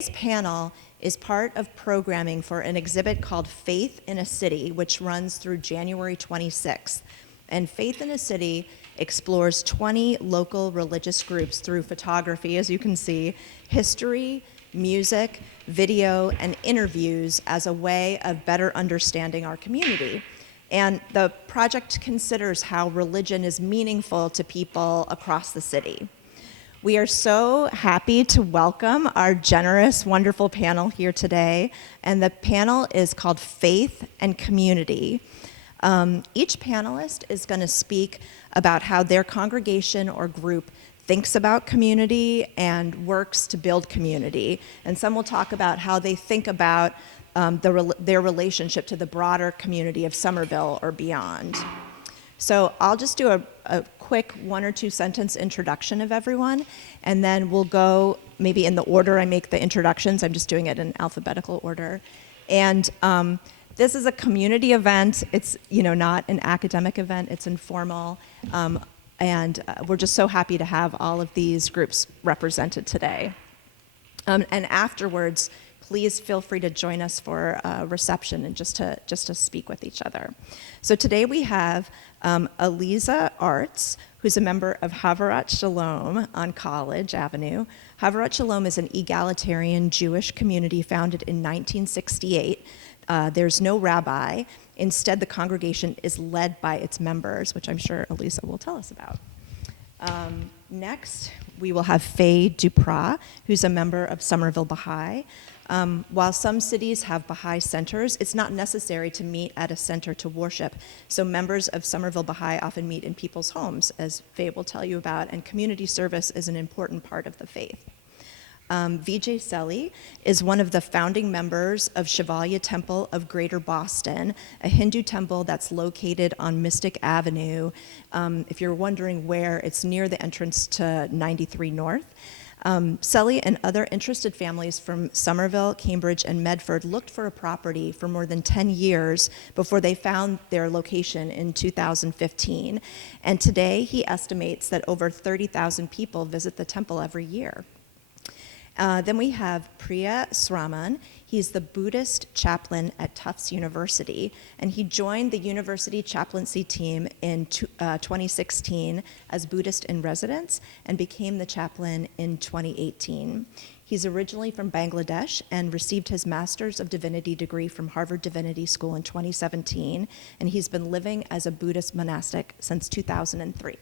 This panel is part of programming for an exhibit called Faith in a City, which runs through January 26th. And Faith in a City explores 20 local religious groups through photography, as you can see, history, music, video, and interviews as a way of better understanding our community. And the project considers how religion is meaningful to people across the city. We are so happy to welcome our generous, wonderful panel here today, and the panel is called Faith and Community. Each panelist is going to speak about how their congregation or group thinks about community and works to build community, and some will talk about how they think about their relationship to the broader community of Somerville or beyond. So I'll just do a quick 1 or 2 sentence introduction of everyone, and then we'll go maybe in the order I make the introductions. I'm just doing it in alphabetical order. And this is a community event. It's not an academic event. It's informal. And we're just so happy to have all of these groups represented today. And afterwards, please feel free to join us for a reception and just to speak with each other. So today we have Aliza Arts, who's a member of Havarat Shalom on College Avenue. Havarat Shalom is an egalitarian Jewish community founded in 1968. There's no rabbi. Instead, the congregation is led by its members, which I'm sure Aliza will tell us about. Next, we will have Faye Duprat, who's a member of Somerville Baha'i. While some cities have Baha'i centers, it's not necessary to meet at a center to worship. So members of Somerville Baha'i often meet in people's homes, as Faye will tell you about, and community service is an important part of the faith. Vijay Selly is one of the founding members of Shivalya Temple of Greater Boston, a Hindu temple that's located on Mystic Avenue. If you're wondering where, it's near the entrance to 93 North. Selly and other interested families from Somerville, Cambridge, and Medford looked for a property for more than 10 years before they found their location in 2015. And today, he estimates that over 30,000 people visit the temple every year. Then we have Priya Sraman. He's the Buddhist chaplain at Tufts University, and he joined the university chaplaincy team in 2016 as Buddhist in residence and became the chaplain in 2018. He's originally from Bangladesh and received his Master's of Divinity degree from Harvard Divinity School in 2017, and he's been living as a Buddhist monastic since 2003.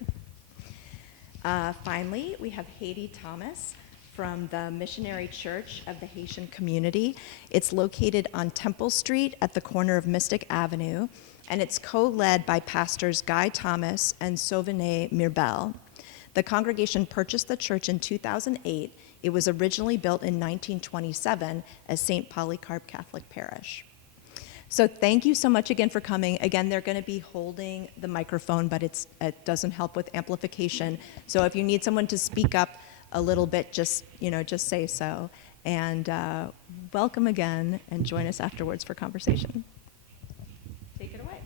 Finally, we have Haiti Thomas from the Missionary Church of the Haitian Community. It's located on Temple Street at the corner of Mystic Avenue, and it's co-led by pastors Guy Thomas and Sauvigny Mirbel. The congregation purchased the church in 2008. It was originally built in 1927 as St. Polycarp Catholic Parish. So thank you so much again for coming. Again, they're going to be holding the microphone, but it doesn't help with amplification. So if you need someone to speak up a little bit, just say so. And welcome again, and join us afterwards for conversation. Take it away.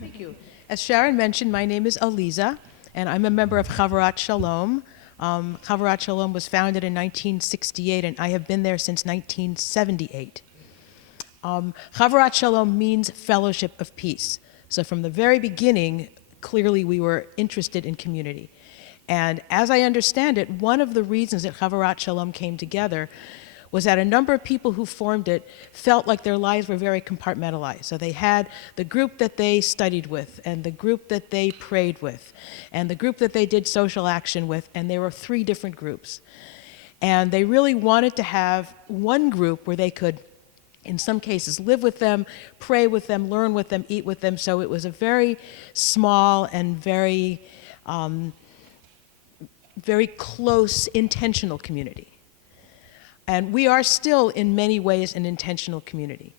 Thank you. As Sharon mentioned, my name is Aliza, and I'm a member of Havarat Shalom. Havarat Shalom was founded in 1968, and I have been there since 1978. Havarat Shalom means fellowship of peace. So from the very beginning, clearly we were interested in community. And as I understand it, one of the reasons that Havarat Shalom came together was that a number of people who formed it felt like their lives were very compartmentalized. So they had the group that they studied with, and the group that they prayed with, and the group that they did social action with, and there were 3 different groups. And they really wanted to have one group where they could, in some cases, live with them, pray with them, learn with them, eat with them. So it was a very small and very close, intentional community. And we are still, in many ways, an intentional community.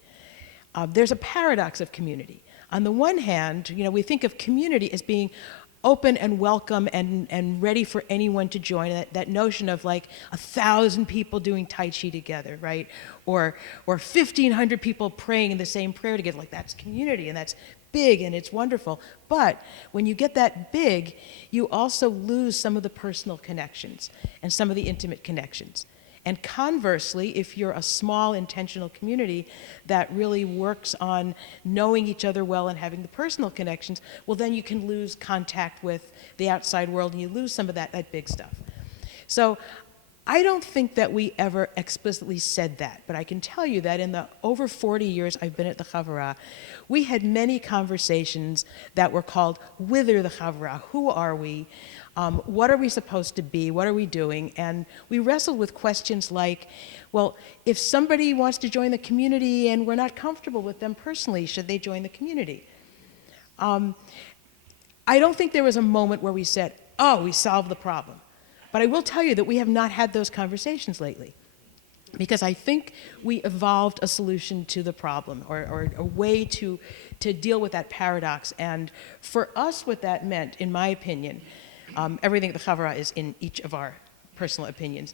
There's a paradox of community. On the one hand, we think of community as being open and welcome and ready for anyone to join. That notion of like 1,000 people doing Tai Chi together, right? Or 1,500 people praying in the same prayer together. Like, that's community, and that's big and it's wonderful. But when you get that big, you also lose some of the personal connections and some of the intimate connections. And conversely, if you're a small intentional community that really works on knowing each other well and having the personal connections, well, then you can lose contact with the outside world and you lose some of that big stuff. So I don't think that we ever explicitly said that, but I can tell you that in the over 40 years I've been at the Chavurah, we had many conversations that were called Whither the Chavurah, who are we, what are we supposed to be, what are we doing, and we wrestled with questions like, well, if somebody wants to join the community and we're not comfortable with them personally, should they join the community? I don't think there was a moment where we said, oh, we solved the problem. But I will tell you that we have not had those conversations lately, because I think we evolved a solution to the problem, or a way to deal with that paradox. And for us, what that meant, in my opinion, everything at the Chavurah is in each of our personal opinions,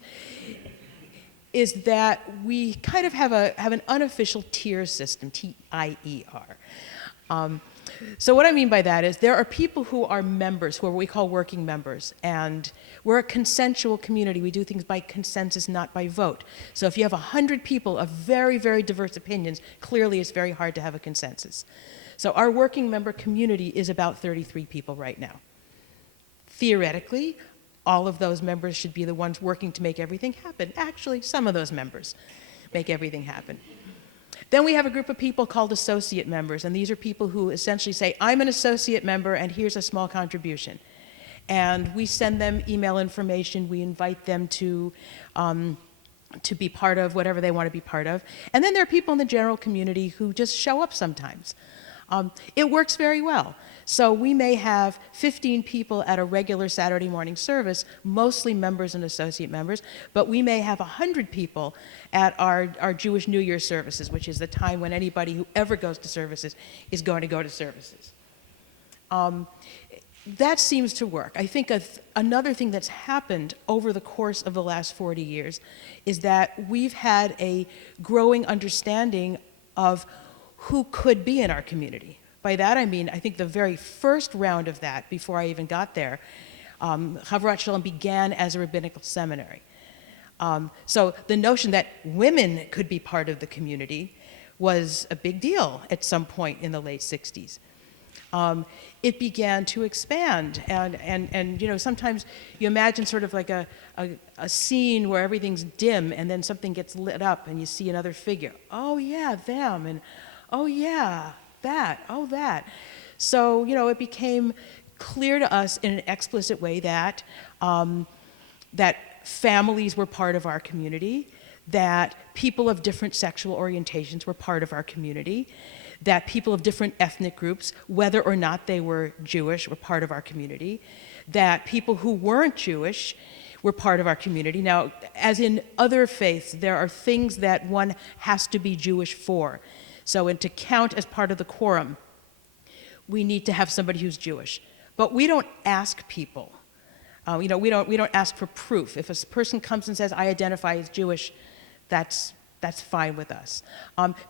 is that we kind of have an unofficial tier system, T-I-E-R. So what I mean by that is there are people who are members, who are what we call working members, and we're a consensual community. We do things by consensus, not by vote. So if you have 100 people of very, very diverse opinions, clearly it's very hard to have a consensus. So our working member community is about 33 people right now. Theoretically, all of those members should be the ones working to make everything happen. Actually, some of those members make everything happen. Then we have a group of people called associate members, and these are people who essentially say, I'm an associate member and here's a small contribution. And we send them email information, we invite them to be part of whatever they want to be part of. And then there are people in the general community who just show up sometimes. It works very well. So we may have 15 people at a regular Saturday morning service, mostly members and associate members, but we may have 100 people at our Jewish New Year services, which is the time when anybody who ever goes to services is going to go to services. That seems to work. I think another thing that's happened over the course of the last 40 years is that we've had a growing understanding of who could be in our community. By that I mean, I think the very first round of that, before I even got there, Chavurah Shalom began as a rabbinical seminary. So the notion that women could be part of the community was a big deal at some point in the late 60s. It began to expand, and you know, sometimes you imagine sort of like a scene where everything's dim and then something gets lit up and you see another figure. Oh yeah, them, and oh yeah, that, oh that. So, you know, it became clear to us in an explicit way that, that families were part of our community, that people of different sexual orientations were part of our community, that people of different ethnic groups, whether or not they were Jewish, were part of our community, that people who weren't Jewish were part of our community. Now, as in other faiths, there are things that one has to be Jewish for. So, and to count as part of the quorum, we need to have somebody who's Jewish. But we don't ask people. You know, we don't ask for proof. If a person comes and says, I identify as Jewish, that's fine with us.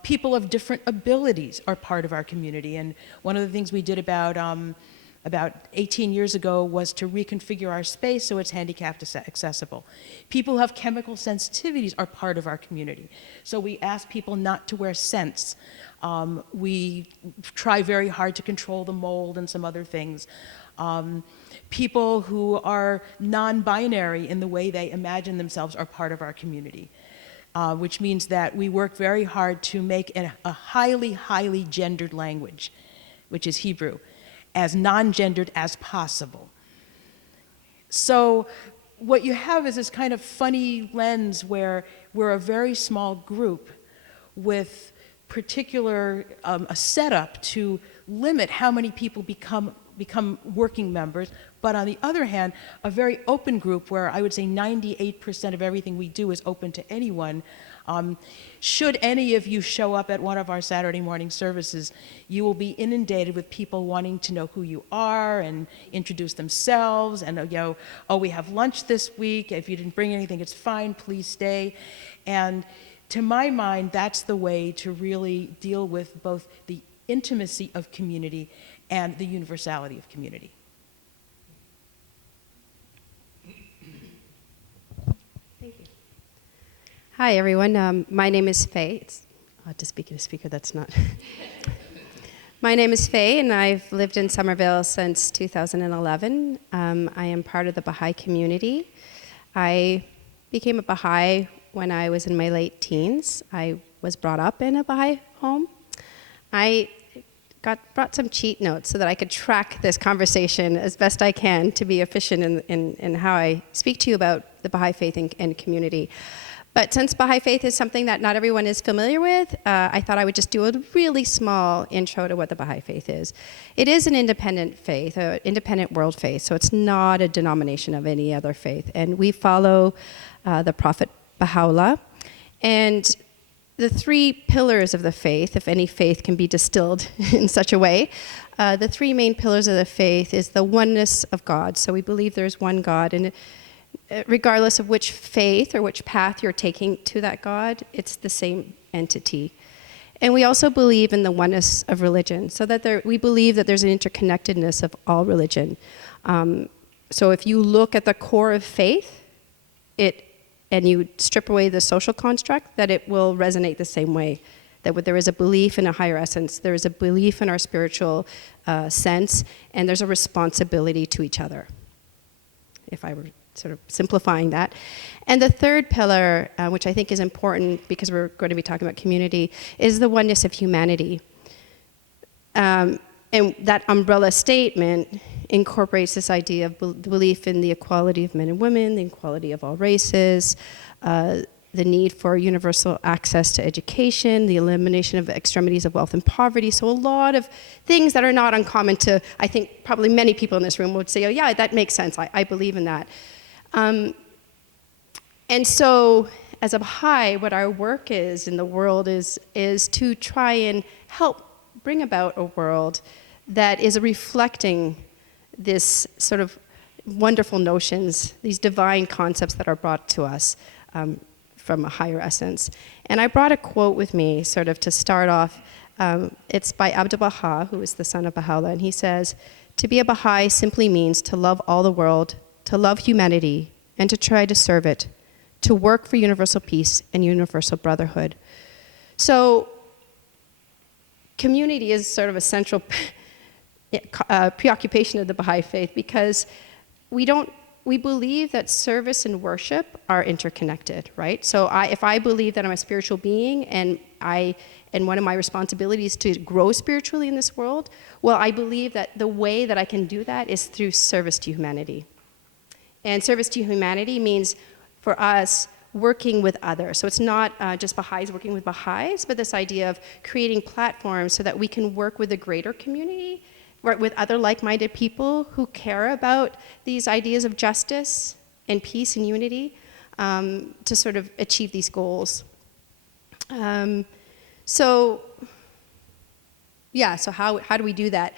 People of different abilities are part of our community. And one of the things we did about 18 years ago was to reconfigure our space so it's handicapped accessible. People who have chemical sensitivities are part of our community. So we ask people not to wear scents. We try very hard to control the mold and some other things. People who are non-binary in the way they imagine themselves are part of our community. Which means that we work very hard to make a highly, highly gendered language, which is Hebrew, as non-gendered as possible. So what you have is this kind of funny lens where we're a very small group with particular a setup to limit how many people become working members, but on the other hand, a very open group where I would say 98% of everything we do is open to anyone. Should any of you show up at one of our Saturday morning services, you will be inundated with people wanting to know who you are and introduce themselves, and you know, oh, we have lunch this week. If you didn't bring anything, it's fine, please stay. And to my mind, that's the way to really deal with both the intimacy of community and the universality of community. Thank you. Hi, everyone. My name is Faye. It's odd to speak in a speaker that's not. My name is Faye, and I've lived in Somerville since 2011. I am part of the Baha'i community. I became a Baha'i when I was in my late teens. I was brought up in a Baha'i home. I brought some cheat notes so that I could track this conversation as best I can to be efficient in how I speak to you about the Baha'i faith and community. But since Baha'i faith is something that not everyone is familiar with, I thought I would just do a really small intro to what the Baha'i faith is. It is an independent faith, an independent world faith, so it's not a denomination of any other faith. And we follow the Prophet Baha'u'llah. And the three pillars of the faith, if any faith can be distilled in such a way, the three main pillars of the faith is the oneness of God. So we believe there's one God, and regardless of which faith or which path you're taking to that God, it's the same entity. And we also believe in the oneness of religion, so that we believe that there's an interconnectedness of all religion. So if you look at the core of faith, and you strip away the social construct, that it will resonate the same way. That there is a belief in a higher essence, there is a belief in our spiritual sense, and there's a responsibility to each other, if I were sort of simplifying that. And the third pillar, which I think is important because we're going to be talking about community, is the oneness of humanity. And that umbrella statement incorporates this idea of belief in the equality of men and women, the equality of all races, the need for universal access to education, the elimination of extremities of wealth and poverty. So a lot of things that are not uncommon to, I think, probably many people in this room would say, oh yeah, that makes sense, I believe in that. And so as a Baha'i, what our work is in the world is to try and help bring about a world that is reflecting this sort of wonderful notions, these divine concepts that are brought to us from a higher essence. And I brought a quote with me sort of to start off. It's by Abdu'l-Baha, who is the son of Baha'u'llah, and he says, "To be a Baha'i simply means to love all the world, to love humanity, and to try to serve it, to work for universal peace and universal brotherhood." So community is sort of a central preoccupation of the Baha'i faith, because we believe that service and worship are interconnected, right? So if I believe that I'm a spiritual being and one of my responsibilities is to grow spiritually in this world, well, I believe that the way that I can do that is through service to humanity. And service to humanity means, for us, working with others. So it's not just Baha'is working with Baha'is, but this idea of creating platforms so that we can work with a greater community, work with other like-minded people who care about these ideas of justice and peace and unity, to sort of achieve these goals. So how do we do that?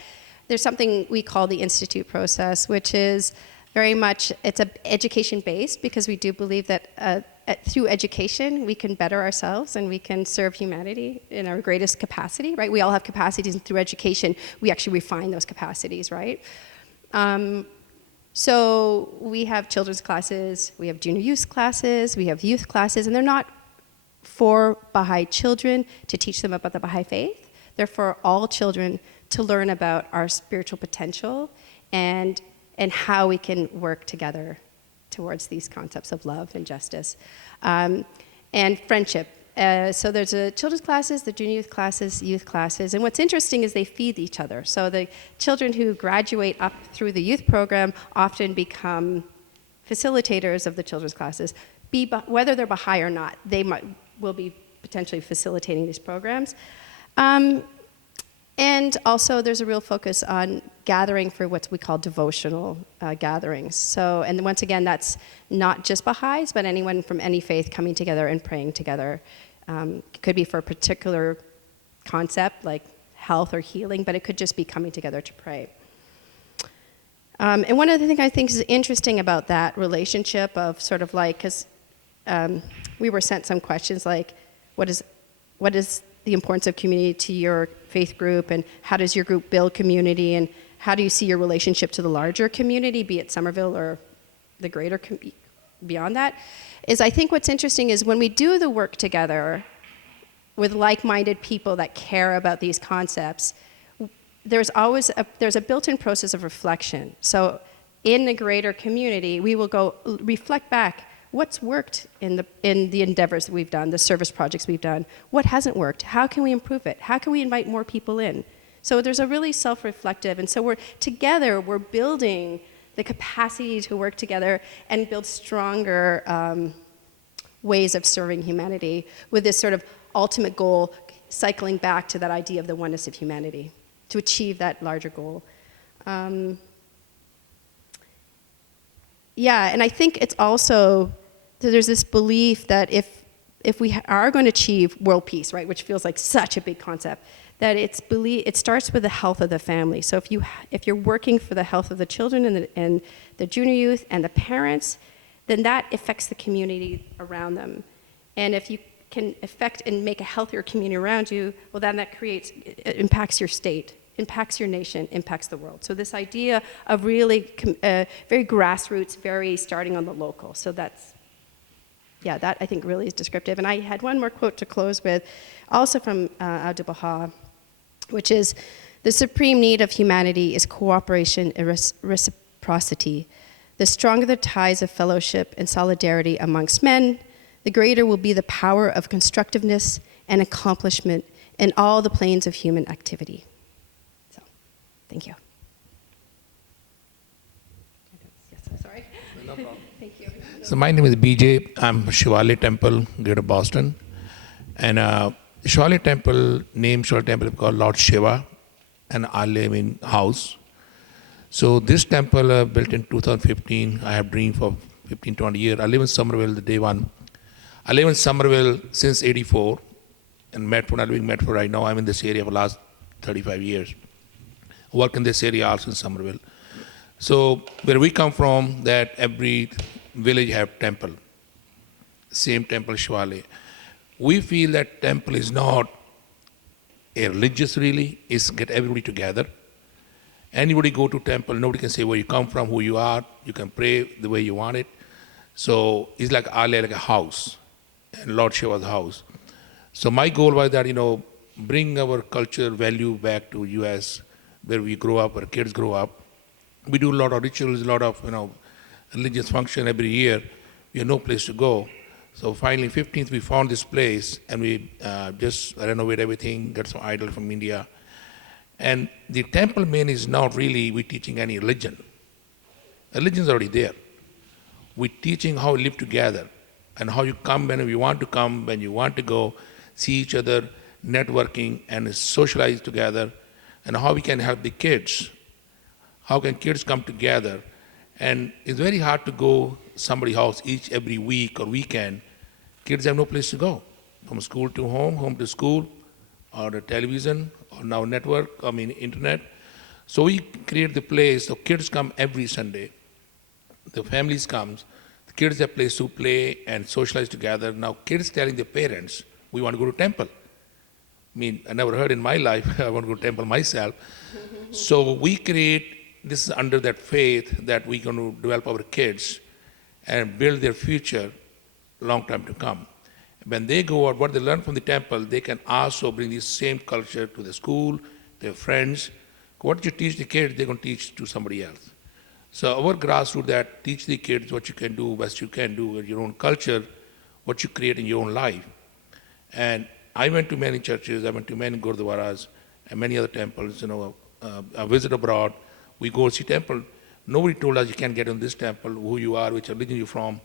There's something we call the Institute process, which is very much, it's education-based, because we do believe that through education we can better ourselves and we can serve humanity in our greatest capacity, right? We all have capacities, and through education we actually refine those capacities, right? So we have children's classes, we have junior youth classes, we have youth classes, and they're not for Baha'i children to teach them about the Baha'i faith. They're for all children to learn about our spiritual potential and how we can work together towards these concepts of love and justice, and friendship. So there's the children's classes, the junior youth classes, and what's interesting is they feed each other. So the children who graduate up through the youth program often become facilitators of the children's classes. Whether they're Baha'i or not, they will be potentially facilitating these programs. And also there's a real focus on gathering for what we call devotional gatherings. So, and once again, that's not just Baha'is, but anyone from any faith coming together and praying together. It could be for a particular concept like health or healing, but it could just be coming together to pray. And one of the things I think is interesting about that relationship of sort of like, because we were sent some questions like, what is the importance of community to your faith group, and how does your group build community, and how do you see your relationship to the larger community, be it Somerville or the greater beyond that? is I think what's interesting is when we do the work together with like-minded people that care about these concepts, there's a built-in process of reflection. So in the greater community, we will go reflect back what's worked in the endeavors that we've done, the service projects we've done, what hasn't worked, how can we improve it, how can we invite more people in? So there's a really self-reflective, and so we're building the capacity to work together and build stronger ways of serving humanity with this sort of ultimate goal, cycling back to that idea of the oneness of humanity, to achieve that larger goal. Yeah, and I think it's also, there's this belief that if we are going to achieve world peace, right, which feels like such a big concept, that it starts with the health of the family. So if you're working for the health of the children and the junior youth and the parents, then that affects the community around them. And if you can affect and make a healthier community around you, well, then that it impacts your state, impacts your nation, impacts the world. So this idea of really very grassroots, very starting on the local. So that I think really is descriptive. And I had one more quote to close with, also from Abdu'l-Baha, which is, "The supreme need of humanity is cooperation and reciprocity. The stronger the ties of fellowship and solidarity amongst men, the greater will be the power of constructiveness and accomplishment in all the planes of human activity." So, thank you. Yes, I'm sorry. No problem. Thank you. So my name is BJ. I'm Shivali Temple, Greater Boston. And Shivali Temple, name Shivali Temple is called Lord Shiva, and Alaya mean house. So this temple built in 2015, I have dreamed for 15, 20 years. I live in Somerville, the day one. I live in Somerville since 84, and Medford, I'm living in Medford right now. I'm in this area for the last 35 years. I work in this area also in Somerville. So where we come from, that every village have temple, same temple Shivali. We feel that temple is not a religious really, it's get everybody together. Anybody go to temple, nobody can say where you come from, who you are, you can pray the way you want it. So it's like Alaya, like a house, and Lord Shiva's house. So my goal was that, bring our culture value back to US, where we grow up, where kids grow up. We do a lot of rituals, a lot of, religious function every year. We have no place to go. So finally, 15th, we found this place, and we just renovate everything, get some idol from India. And the temple main is not really we teaching any religion. Religion is already there. We're teaching how we live together and how you come when you want to come, when you want to go, see each other, networking and socialize together, and how we can help the kids. How can kids come together? And it's very hard to go somebody's house every week or weekend. Kids have no place to go. From school to home, home to school, or the television, or now internet. So we create the place, so kids come every Sunday. The families comes, the kids have place to play and socialize together. Now kids telling their parents, we want to go to temple. I never heard in my life, I want to go to temple myself. So we create, this is under that faith that we're going to develop our kids and build their future long time to come. When they go out, what they learn from the temple, they can also bring the same culture to the school, their friends. What you teach the kids, they're going to teach to somebody else. So our grassroots that teach the kids what you can do, best you can do with your own culture, what you create in your own life. And I went to many churches, I went to many gurdwaras and many other temples, I visit abroad, we go see temple. Nobody told us you can't get in this temple, who you are, which religion you're from.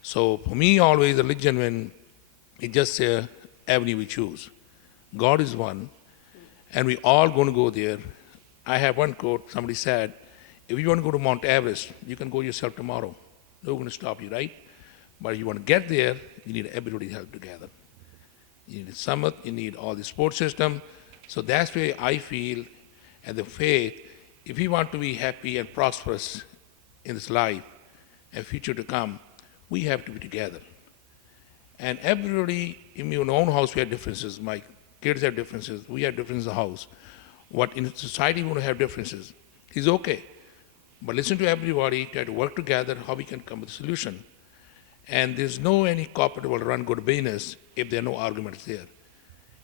So for me, always religion, when it's just an avenue we choose. God is one, and we all going to go there. I have one quote, somebody said, if you want to go to Mount Everest, you can go yourself tomorrow. No one going to stop you, right? But if you want to get there, you need everybody's help together. You need a summit, you need all the support system. So that's where I feel, and the faith, if we want to be happy and prosperous in this life and future to come, we have to be together. And everybody, in your own house, we have differences. My kids have differences. We have differences in the house. What in society we want to have differences is okay. But listen to everybody, try to work together, how we can come with a solution. And there's no any corporate will run good business if there are no arguments there.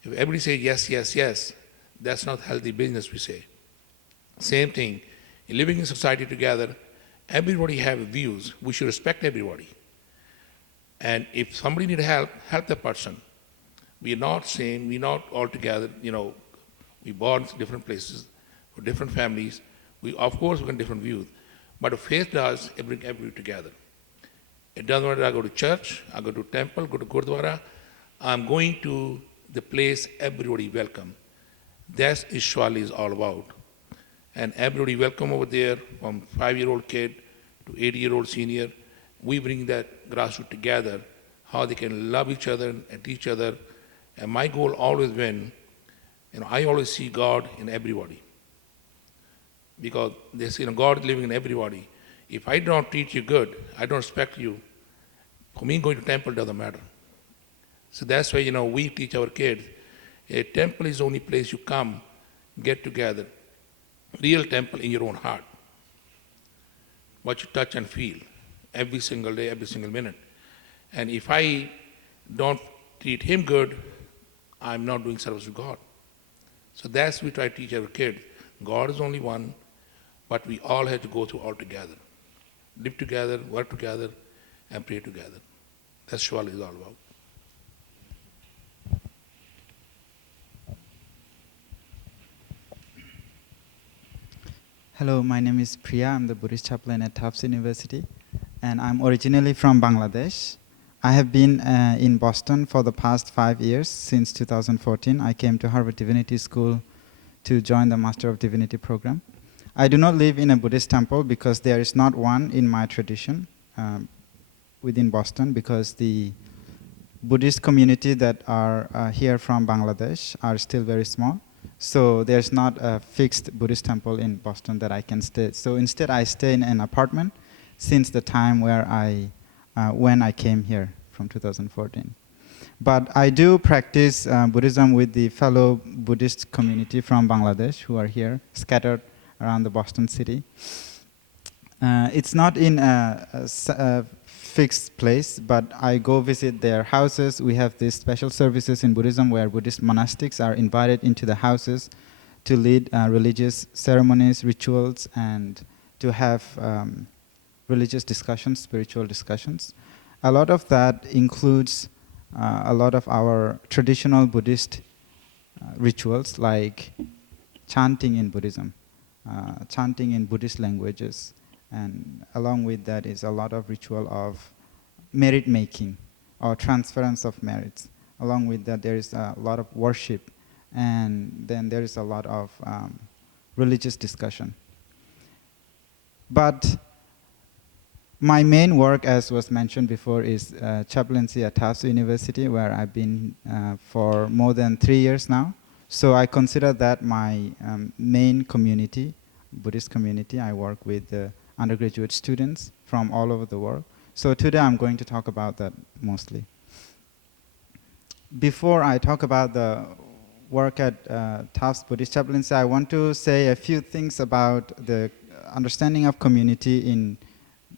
If everybody says yes, yes, yes, that's not healthy business, we say. Same thing, living in society together, everybody have views. We should respect everybody. And if somebody need help, help the person. We are not same, we're not all together, we born in different places, for different families. We, of course, we have different views. But what faith does, it brings everybody together. It doesn't matter I go to church, I go to temple, go to Gurdwara, I'm going to the place everybody welcome. That's what Ishwali is all about. And everybody welcome over there, from 5-year-old kid to 80-year-old senior. We bring that grassroots together, how they can love each other and teach each other. And my goal always been, I always see God in everybody. Because they say, God is living in everybody. If I don't treat you good, I don't respect you, for me going to temple doesn't matter. So that's why, we teach our kids, a temple is the only place you come, get together. Real temple in your own heart. What you touch and feel every single day, every single minute. And if I don't treat him good, I'm not doing service to God. So that's what we try to teach our kids. God is only one, but we all have to go through all together. Live together, work together, and pray together. That's what Shwali is all about. Hello, my name is Priya. I'm the Buddhist chaplain at Tufts University, and I'm originally from Bangladesh. I have been in Boston for the past 5 years. Since 2014, I came to Harvard Divinity School to join the Master of Divinity program. I do not live in a Buddhist temple because there is not one in my tradition within Boston, because the Buddhist community that are here from Bangladesh are still very small. So there's not a fixed Buddhist temple in Boston that I can stay. So instead, I stay in an apartment since the time when I came here from 2014. But I do practice Buddhism with the fellow Buddhist community from Bangladesh who are here, scattered around the Boston city. It's not in a fixed place, but I go visit their houses. We have these special services in Buddhism where Buddhist monastics are invited into the houses to lead religious ceremonies, rituals, and to have religious discussions, spiritual discussions. A lot of that includes a lot of our traditional Buddhist rituals, like chanting in Buddhism, chanting in Buddhist languages. And along with that is a lot of ritual of merit making or transference of merits. Along with that, there is a lot of worship, and then there is a lot of religious discussion. But my main work, as was mentioned before, is chaplaincy at Tufts University, where I've been for more than 3 years now. So I consider that my main community, Buddhist community. I work with undergraduate students from all over the world. So today I'm going to talk about that mostly. Before I talk about the work at Tufts Buddhist Chaplaincy, I want to say a few things about the understanding of community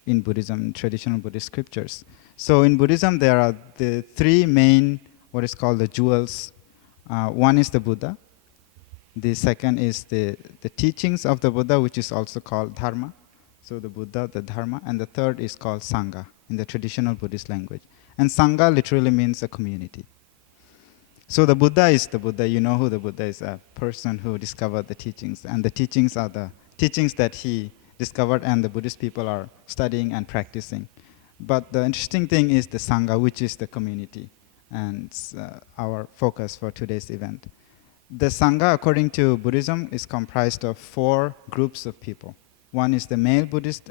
in Buddhism, traditional Buddhist scriptures. So in Buddhism, there are the three main, what is called the jewels. One is the Buddha. The second is the teachings of the Buddha, which is also called Dharma. So the Buddha, the Dharma, and the third is called Sangha in the traditional Buddhist language. And Sangha literally means a community. So the Buddha is the Buddha. You know who the Buddha is, a person who discovered the teachings. And the teachings are the teachings that he discovered and the Buddhist people are studying and practicing. But the interesting thing is the Sangha, which is the community. And our focus for today's event. The Sangha, according to Buddhism, is comprised of 4 groups of people. One is the male Buddhist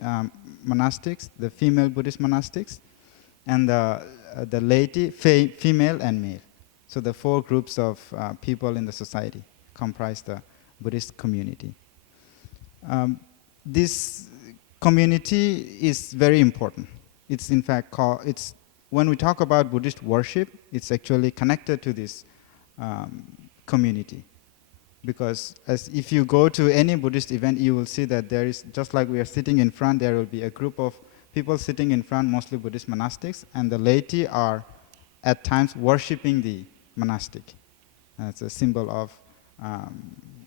monastics, the female Buddhist monastics, and the laity, female and male. So the 4 groups of people in the society comprise the Buddhist community. This community is very important. It's in fact when we talk about Buddhist worship, it's actually connected to this community. Because if you go to any Buddhist event, you will see that there is, just like we are sitting in front, there will be a group of people sitting in front, mostly Buddhist monastics, and the laity are at times worshipping the monastic. It's a symbol of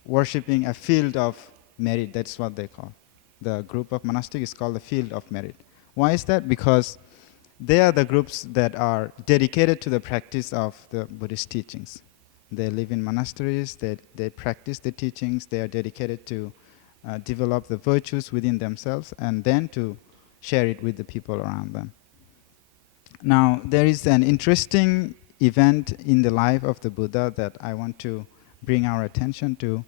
worshipping a field of merit. That's what they call. The group of monastic is called the field of merit. Why is that? Because they are the groups that are dedicated to the practice of the Buddhist teachings. They live in monasteries, they practice the teachings, they are dedicated to develop the virtues within themselves and then to share it with the people around them. Now, there is an interesting event in the life of the Buddha that I want to bring our attention to,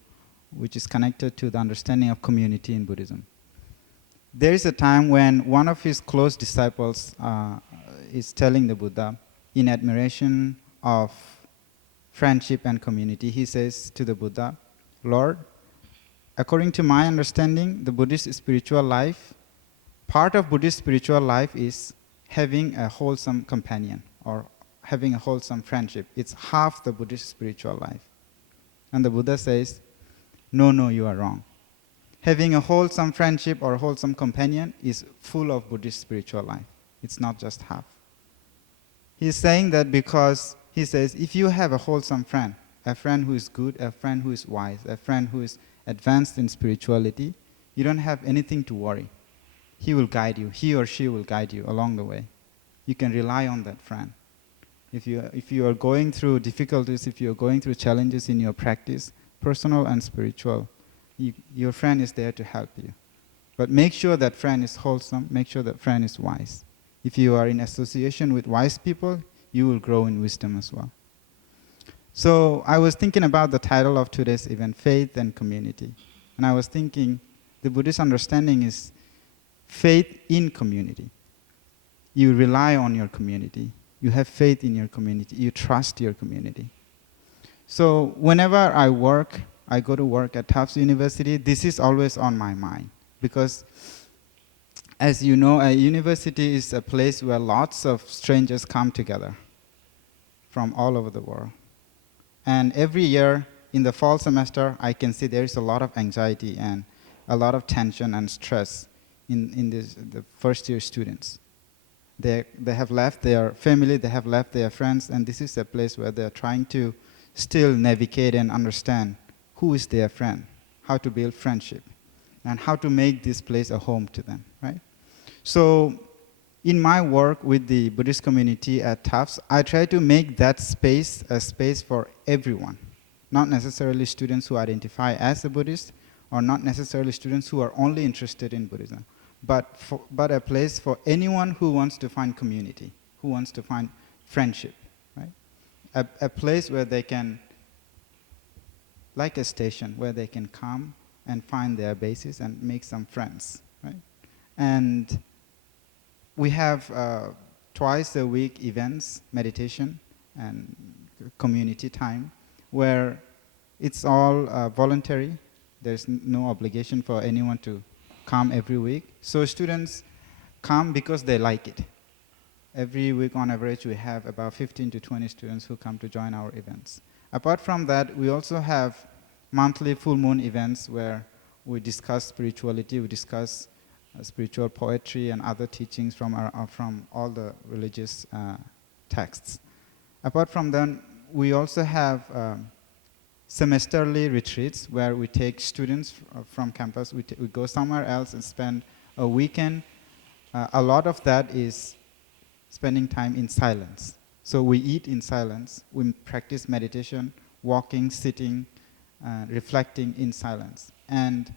which is connected to the understanding of community in Buddhism. There is a time when one of his close disciples is telling the Buddha, in admiration of friendship and community, he says to the Buddha, Lord, according to my understanding, the Buddhist spiritual life, part of Buddhist spiritual life is having a wholesome companion or having a wholesome friendship. It's half the Buddhist spiritual life. And the Buddha says, no, you are wrong. Having a wholesome friendship or wholesome companion is full of Buddhist spiritual life. It's not just half. He's saying that because he says, if you have a wholesome friend, a friend who is good, a friend who is wise, a friend who is advanced in spirituality, you don't have anything to worry. He will guide you. He or she will guide you along the way. You can rely on that friend. If you are going through difficulties, if you are going through challenges in your practice, personal and spiritual, your friend is there to help you. But make sure that friend is wholesome. Make sure that friend is wise. If you are in association with wise people, you will grow in wisdom as well. So I was thinking about the title of today's event, Faith and Community. And I was thinking the Buddhist understanding is faith in community. You rely on your community. You have faith in your community. You trust your community. So whenever I go to work at Tufts University, this is always on my mind. Because as you know, a university is a place where lots of strangers come together from all over the world. And every year in the fall semester, I can see there is a lot of anxiety and a lot of tension and stress in the first year students. They have left their family, they have left their friends, and this is a place where they're trying to still navigate and understand who is their friend, how to build friendship, and how to make this place a home to them, right? So in my work with the Buddhist community at Tufts, I try to make that space a space for everyone, not necessarily students who identify as a Buddhist, or not necessarily students who are only interested in Buddhism, but a place for anyone who wants to find community, who wants to find friendship, right? A place where they can, like a station, where they can come and find their basis and make some friends, right? And we have twice a week events, meditation, and community time, where it's all voluntary. There's no obligation for anyone to come every week. So students come because they like it. Every week on average we have about 15 to 20 students who come to join our events. Apart from that, we also have monthly full moon events where we discuss spirituality, we discuss spiritual poetry and other teachings from all the religious texts. Apart from that, we also have semesterly retreats where we take students from campus, we go somewhere else and spend a weekend. A lot of that is spending time in silence. So we eat in silence, we practice meditation, walking, sitting, reflecting in silence. And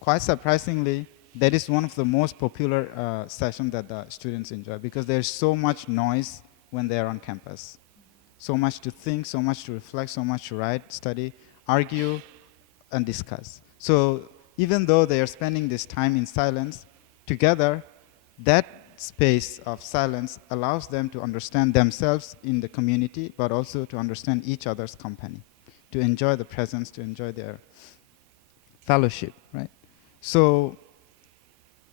quite surprisingly, that is one of the most popular sessions that the students enjoy, because there's so much noise when they are on campus. So much to think, so much to reflect, so much to write, study, argue, and discuss. So even though they are spending this time in silence together, that space of silence allows them to understand themselves in the community, but also to understand each other's company, to enjoy the presence, to enjoy their fellowship, right? So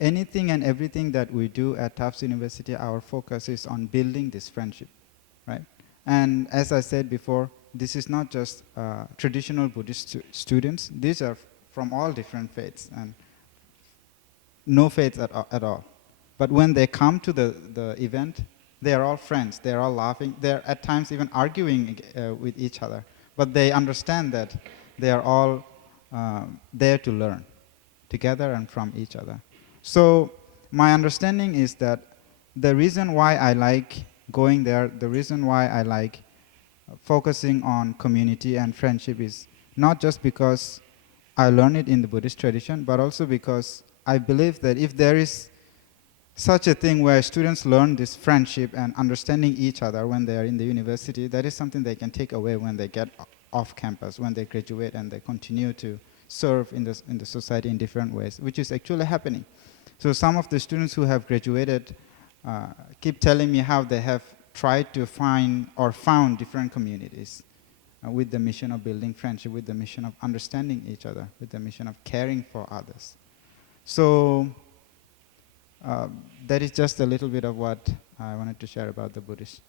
anything and everything that we do at Tufts University, our focus is on building this friendship, right? And as I said before, this is not just traditional Buddhist students. These are from all different faiths and no faiths at all. But when they come to the event, they are all friends. They are all laughing. They're at times even arguing with each other. But they understand that they are all there to learn together and from each other. So my understanding is that the reason why I like going there, the reason why I like focusing on community and friendship is not just because I learned it in the Buddhist tradition, but also because I believe that if there is such a thing where students learn this friendship and understanding each other when they are in the university, that is something they can take away when they get off campus, when they graduate and they continue to serve in the society in different ways, which is actually happening. So some of the students who have graduated keep telling me how they have tried to find or found different communities with the mission of building friendship, with the mission of understanding each other, with the mission of caring for others. So that is just a little bit of what I wanted to share about the Buddhist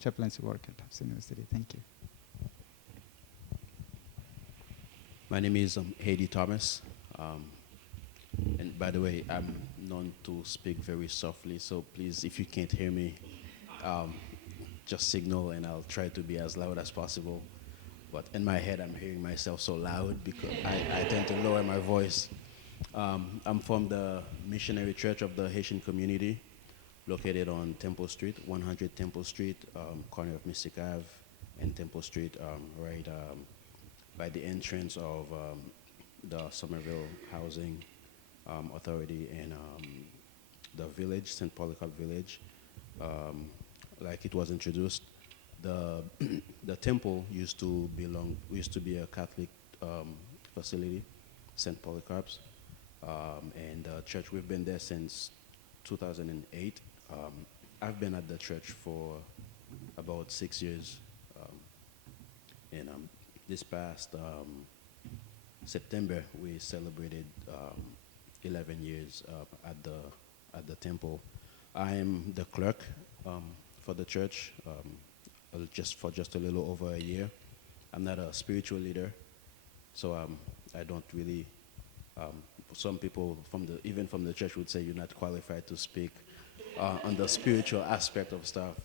chaplaincy work at Tufts University. Thank you. My name is Hedy Thomas. And by the way, I'm known to speak very softly, so please, if you can't hear me, just signal and I'll try to be as loud as possible. But in my head, I'm hearing myself so loud because I tend to lower my voice. I'm from the Missionary Church of the Haitian Community, located on Temple Street, 100 Temple Street, corner of Mystic Ave and Temple Street, right by the entrance of the Somerville Housing Authority and the village, St. Polycarp Village. Like it was introduced, the the temple used to be a Catholic facility, St. Polycarp's, and the church, we've been there since 2008. I've been at the church for about 6 years, and this past September we celebrated 11 years at the temple. I am the clerk for the church, just a little over a year. I'm not a spiritual leader, so I don't really. Some people even from the church would say you're not qualified to speak on the spiritual aspect of stuff.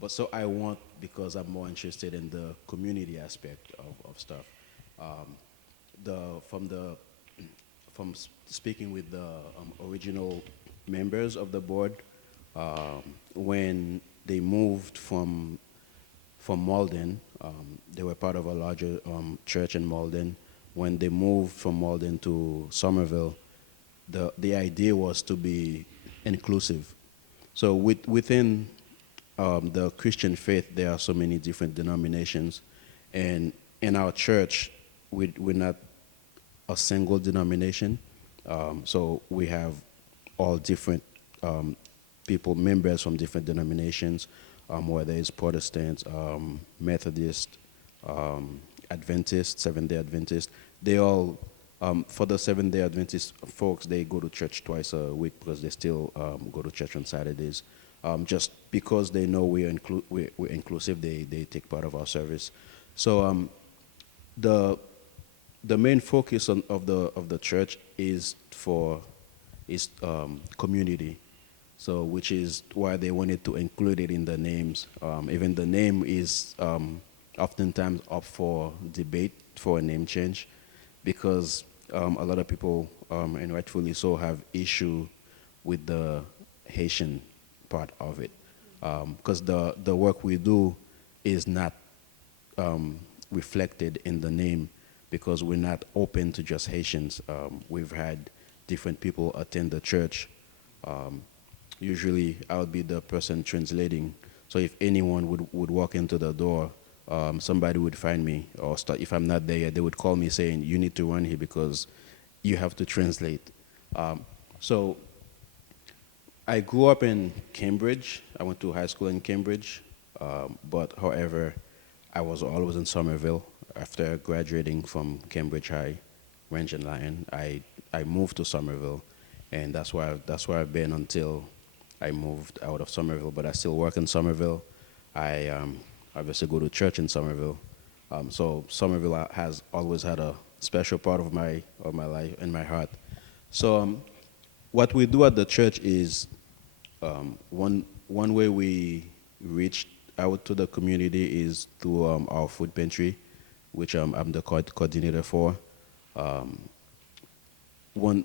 But so I want, because I'm more interested in the community aspect of stuff. From speaking with the original members of the board, when they moved from Malden, they were part of a larger church in Malden. When they moved from Malden to Somerville, the idea was to be inclusive. So within the Christian faith, there are so many different denominations, and in our church, we're not a single denomination. So we have all different people, members from different denominations, whether it's Protestants, Methodist, Adventist, Seventh-day Adventist. They all, for the Seventh-day Adventist folks, they go to church twice a week because they still go to church on Saturdays. Just because they know we're inclusive, they take part of our service. So the main focus of the church is community. So which is why they wanted to include it in the names. Even the name is oftentimes up for debate for a name change, because a lot of people, and rightfully so, have issue with the Haitian part of it, because the work we do is not reflected in the name, because we're not open to just Haitians. We've had different people attend the church. Usually I would be the person translating, so if anyone would walk into the door, somebody would find me, or if I'm not there yet, they would call me saying, you need to run here because you have to translate. So I grew up in Cambridge. I went to high school in Cambridge, but however, I was always in Somerville. After graduating from Cambridge High, Range and Lyon, I moved to Somerville, and that's where I've been until I moved out of Somerville. But I still work in Somerville. I obviously go to church in Somerville. So Somerville has always had a special part of my life in my heart. So what we do at the church is one way we reach out to the community is through our food pantry, which I'm the coordinator for. When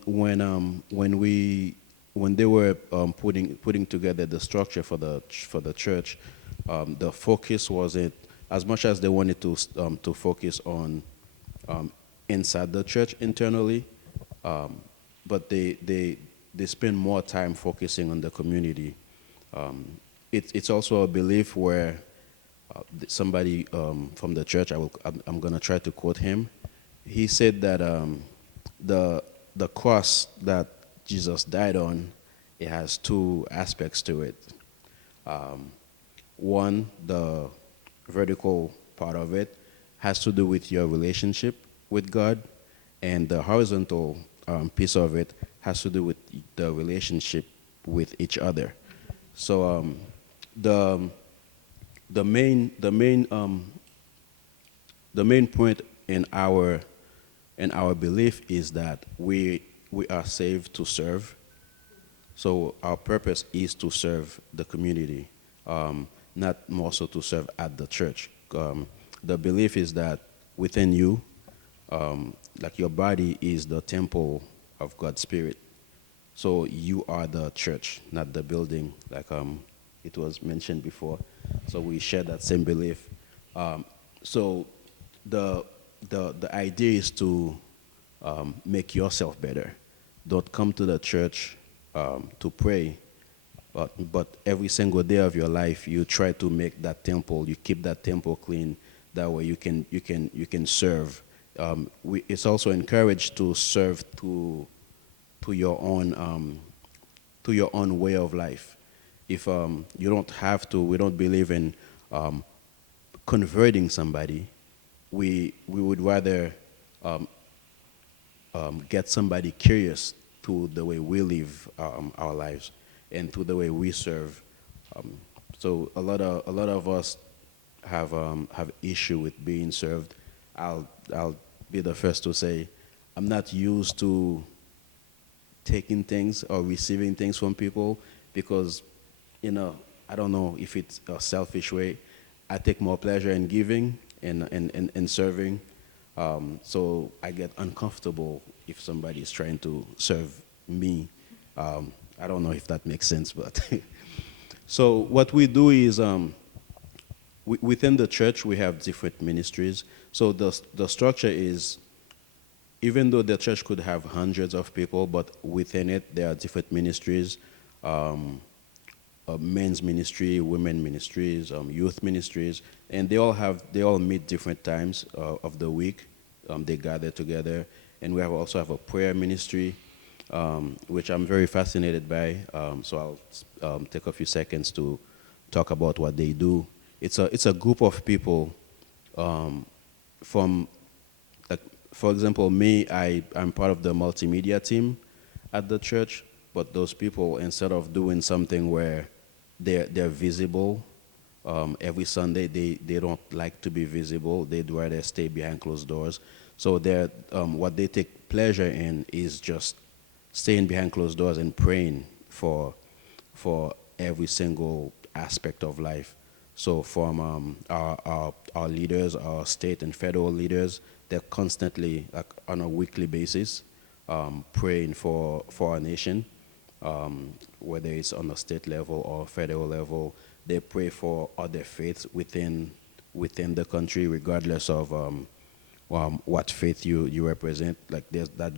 they were putting together the structure for the church, the focus wasn't as much as they wanted to focus on inside the church internally, but they spend more time focusing on the community. It's also a belief where somebody from the church, I'm going to try to quote him. He said that the cross that Jesus died on, it has two aspects to it. One, the vertical part of it has to do with your relationship with God, and the horizontal piece of it has to do with the relationship with each other. So the main point in our belief is that we are saved to serve. So our purpose is to serve the community, not more so to serve at the church. The belief is that within you, like your body is the temple of God's Spirit. So you are the church, not the building, like it was mentioned before. So we share that same belief. So the idea is to make yourself better. Don't come to the church to pray, but every single day of your life, you try to make that temple. You keep that temple clean. That way, you can serve. It's also encouraged to serve to your own way of life. If you don't have to, we don't believe in converting somebody. We would rather get somebody curious to the way we live our lives and to the way we serve. So a lot of us have issue with being served. I'll be the first to say I'm not used to taking things or receiving things from people because, I don't know if it's a selfish way. I take more pleasure in giving and serving. So I get uncomfortable if somebody is trying to serve me. I don't know if that makes sense, but so what we do is within the church we have different ministries. So the structure is, even though the church could have hundreds of people, but within it there are different ministries, men's ministry, women ministries, youth ministries, and they all meet different times of the week. They gather together, and we also have a prayer ministry, which I'm very fascinated by. So I'll take a few seconds to talk about what they do. It's a group of people from, like, for example, me, I'm part of the multimedia team at the church, but those people, instead of doing something where they're visible every Sunday, they don't like to be visible. They'd rather stay behind closed doors. So what they take pleasure in is just staying behind closed doors and praying for every single aspect of life. So from our leaders, our state and federal leaders, they're constantly, like, on a weekly basis, praying for our nation, whether it's on the state level or federal level. They pray for other faiths within the country, regardless of what faith you represent. Like,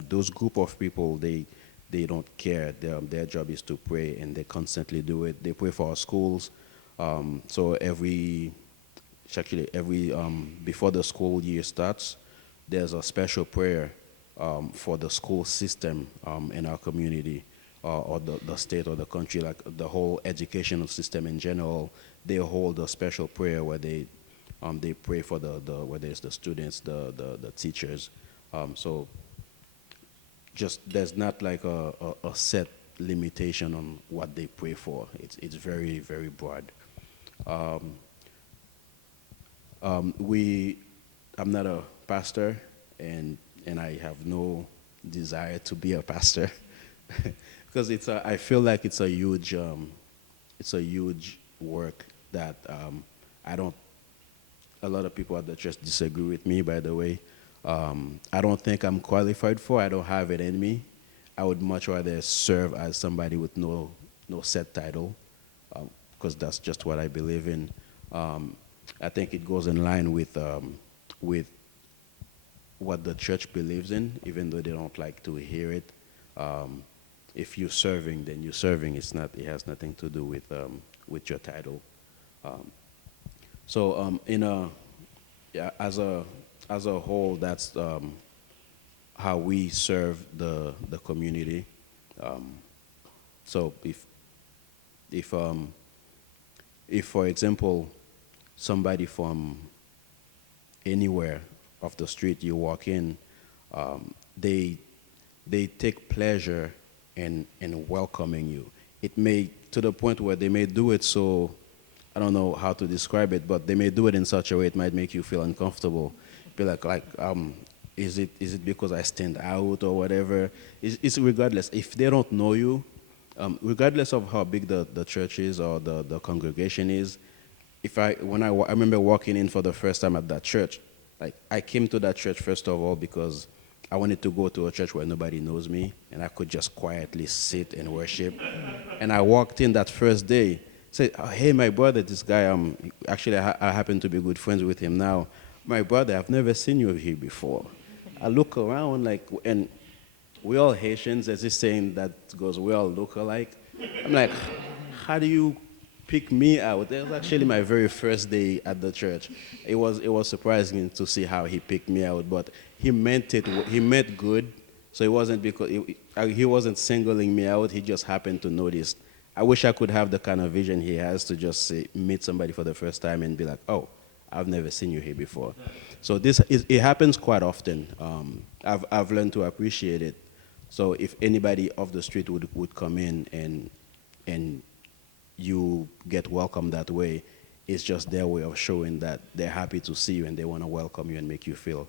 those group of people, they don't care. Their job is to pray, and they constantly do it. They pray for our schools. So every before the school year starts, there's a special prayer for the school system in our community, or the state or the country, like the whole educational system in general. They hold a special prayer where they pray for the whether it's the students, the teachers. So just there's not like a set limitation on what they pray for. It's very, very broad. I'm not a pastor, and I have no desire to be a pastor, because I feel like it's a huge work that I don't. A lot of people at the church disagree with me, by the way. I don't think I'm qualified for. I don't have it in me. I would much rather serve as somebody with no set title, because that's just what I believe in. I think it goes in line with what the church believes in, even though they don't like to hear it. If you're serving, then you're serving. It has nothing to do with your title. As a whole, that's how we serve the community. So if for example somebody from anywhere off the street you walk in, they take pleasure in welcoming you. It may, to the point where they may do it so, I don't know how to describe it, but they may do it in such a way it might make you feel uncomfortable. Be like is it because I stand out or whatever? It's regardless. If they don't know you, regardless of how big the church is or the congregation is, I remember walking in for the first time at that church, like I came to that church first of all because I wanted to go to a church where nobody knows me and I could just quietly sit and worship. And I walked in that first day, said, oh, hey, my brother, this guy, actually I happen to be good friends with him now. My brother, I've never seen you here before. I look around and we all Haitians, there's this saying that goes, we all look alike. I'm like, how do you pick me out? That was actually my very first day at the church. It was surprising to see how he picked me out, but he meant it. He meant good, so it wasn't because he wasn't singling me out. He just happened to notice. I wish I could have the kind of vision he has to just meet somebody for the first time and be like, oh, I've never seen you here before. So it happens quite often. I've learned to appreciate it. So if anybody off the street would come in and you get welcomed that way, it's just their way of showing that they're happy to see you and they want to welcome you and make you feel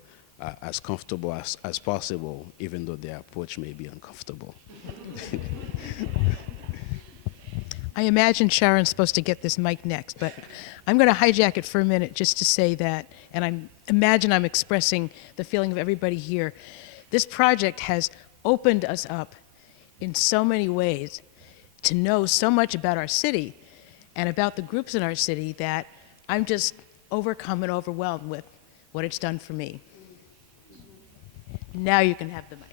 as comfortable as possible, even though their approach may be uncomfortable. I imagine Sharon's supposed to get this mic next, but I'm going to hijack it for a minute just to say that, and I'm expressing the feeling of everybody here. This project has opened us up in so many ways to know so much about our city and about the groups in our city that I'm just overcome and overwhelmed with what it's done for me. Now you can have the mic.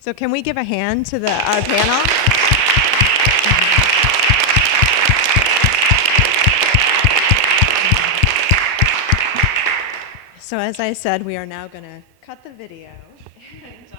So can we give a hand to our panel? So as I said, we are now going to cut the video and